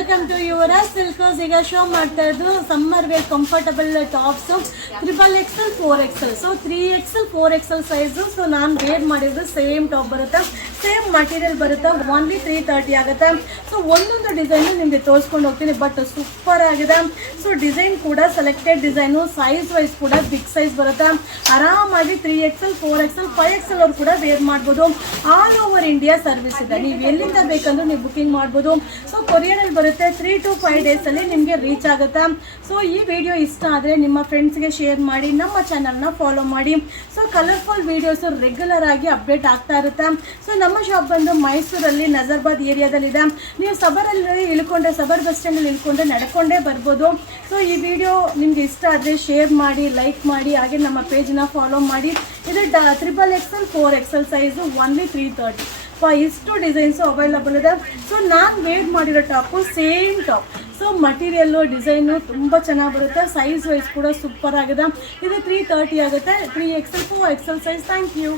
Welcome to Yuvraj ಸಿಲ್ಕರ್ಸ್. ಈಗ show ಮಾಡ್ತಾ ಇದ್ದು summer wear comfortable tops XXL 4XL. So 3XL 4XL size. So ನಾನು wear ಮಾಡಿದ್ದು ಸೇಮ್ ಟಾಪ್ ಬರುತ್ತೆ, ಸೇಮ್ ಮಟೀರಿಯಲ್ ಬರುತ್ತೆ, ಓನ್ಲಿ 330 ಆಗುತ್ತೆ. ಸೊ ಒಂದೊಂದು ಡಿಸೈನು ನಿಮಗೆ ತೋರಿಸ್ಕೊಂಡು ಹೋಗ್ತೀನಿ, ಬಟ್ ಸೂಪರ್ ಆಗಿದೆ. ಸೊ ಡಿಸೈನ್ ಕೂಡ ಸೆಲೆಕ್ಟೆಡ್ ಡಿಸೈನು, ಸೈಜ್ ವೈಸ್ ಕೂಡ ಬಿಗ್ ಸೈಜ್ ಬರುತ್ತೆ. ಆರಾಮಾಗಿ 3XL 4XL 5XL ಅವ್ರು ಕೂಡ ವೇರ್ ಮಾಡ್ಬೋದು. ಆಲ್ ಓವರ್ ಇಂಡಿಯಾ ಸರ್ವಿಸ್ ಇದೆ, ನೀವು ಎಲ್ಲಿಂದ ಬೇಕಂದ್ರೂ ನೀವು ಬುಕಿಂಗ್ ಮಾಡ್ಬೋದು. ಸೊ ಕೊರಿಯರಲ್ಲಿ ಬರುತ್ತೆ, 3 to 5 ಡೇಸಲ್ಲಿ ನಿಮಗೆ ರೀಚ್ ಆಗುತ್ತೆ. ಸೊ ಈ ವಿಡಿಯೋ ಇಷ್ಟ ಆದರೆ ನಿಮ್ಮ ಫ್ರೆಂಡ್ಸ್ಗೆ ಶೇರ್ ಮಾಡಿ, ನಮ್ಮ ಚಾನಲ್ನ ಫಾಲೋ ಮಾಡಿ. ಸೊ ಕಲರ್ಫುಲ್ ವೀಡಿಯೋಸು ರೆಗ್ಯುಲರ್ ಆಗಿ ಅಪ್ಡೇಟ್ ಆಗ್ತಾ ಇರುತ್ತೆ. ಸೊ ನಮ್ಮ ಶಾಪ್ ಬಂದು ಮೈಸೂರಲ್ಲಿ ನಜರ್ಬಾದ್ ಏರಿಯಾದಲ್ಲಿದೆ. ನೀವು ಸಬರಲ್ಲಿ ಇಳ್ಕೊಂಡ್ರೆ, ಸಬರ್ ಬಸ್ ಸ್ಟ್ಯಾಂಡಲ್ಲಿ ಇಳ್ಕೊಂಡ್ರೆ ನಡ್ಕೊಂಡೇ ಬರ್ಬೋದು. ಸೊ ಈ ವಿಡಿಯೋ ನಿಮಗೆ ಇಷ್ಟ ಆದರೆ ಶೇರ್ ಮಾಡಿ, ಲೈಕ್ ಮಾಡಿ, ಹಾಗೆ ನಮ್ಮ ಪೇಜ್ನ ಫಾಲೋ ಮಾಡಿ. ಇದು XXL 4XL ಸೈಜು, ಓನ್ಲಿ 330. ಇಷ್ಟು ಡಿಸೈನ್ಸು ಅವೈಲಬಲ್ ಇದೆ. ಸೊ ನಾನು ವೇರ್ ಮಾಡಿರೋ top same top. So material design ತುಂಬ ಚೆನ್ನಾಗಿ ಬರುತ್ತೆ, ಸೈಜ್ ವೈಸ್ ಕೂಡ ಸೂಪರ್ ಆಗಿದೆ. ಇದು 330 ಆಗುತ್ತೆ, 3XL 4XL size. Thank you.